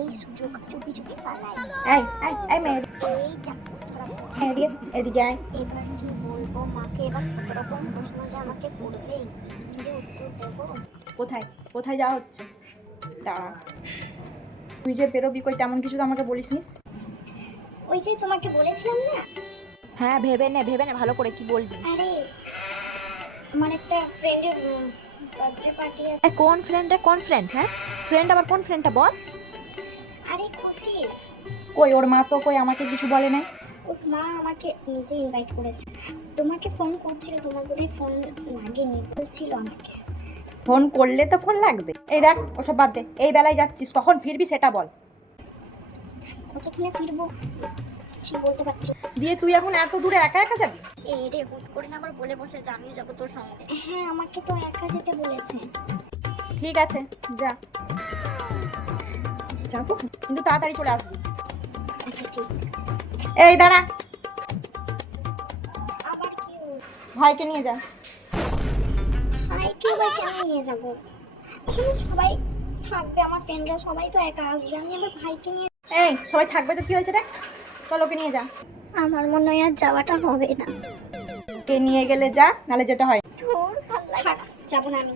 এই সুযোগ চুপি চুপি পালাই। এই মেয়ে, এই চাকু ধরাবো। এদিকে আয়। এবার কি বলবো মাকে? এবার কত রকম প্রশ্ন যে আমাকে করবেই, কি যে উত্তর দেবো। কোথায় কোথায় যাওয়া হচ্ছে? দাঁড়া, তুই যে বেরোবি কই তেমন কিছু তো আমাকে বলিস নিস। ওই যে তোমাকে বলেছিলাম না। হ্যাঁ, ভেবে নে ভালো করে কি বলবি। আরে আমার একটা ফ্রেন্ডের বার্থডে পার্টি আছে। কোন ফ্রেন্ড? হ্যাঁ, ফ্রেন্ড আবার কোন ফ্রেন্ডটা বল। আরে খুশি, কই ওর মা তো কই আমাকে কিছু বলে নাই। ওর মা আমাকে নিজে ইনভাইট করেছে। তোমাকে ফোন করছিল, তোমার বোধহয় ফোন লাগেনি, বলছিল আমাকে। ফোন করলে তো ফোন লাগবে। এই দেখ ওসব বাদ দে, এই বেলায় যাচ্ছিস, কখন ফিরবি সেটা বল। কতক্ষণে ফিরবো ঠিক বলতে পারছি। দিয়ে তুই এখন এত দূরে একা একা যাবি? এই রে, হুট করে না আবার বলে বসেছে আমিও যাবো তোর সঙ্গে। হ্যাঁ, আমাকে তো একা যেতে বলেছে। ঠিক আছে, যা যাবো, কিন্তু তাড়াতাড়ি চলে আসবি। আচ্ছা ঠিক। এই দাঁড়া, আবার কি? ভাইকে নিয়ে যা। ভাইকে ভাই কেন নিয়ে যাবো? আসলে সবাই থাকবে, আমার ফ্রেন্ডরা সবাই তো একা আসবে, আমি আবার ভাইকে নিয়ে। এই সবাই থাকবে তো কি হয়েছে রে, চল ওকে নিয়ে যা। আমার মনে হয় আর যাওয়াটা হবে না। কে নিয়ে গেলে যা, নালে যেতে হয়। ধুর, ভালো লাগে। যাবো না আমি।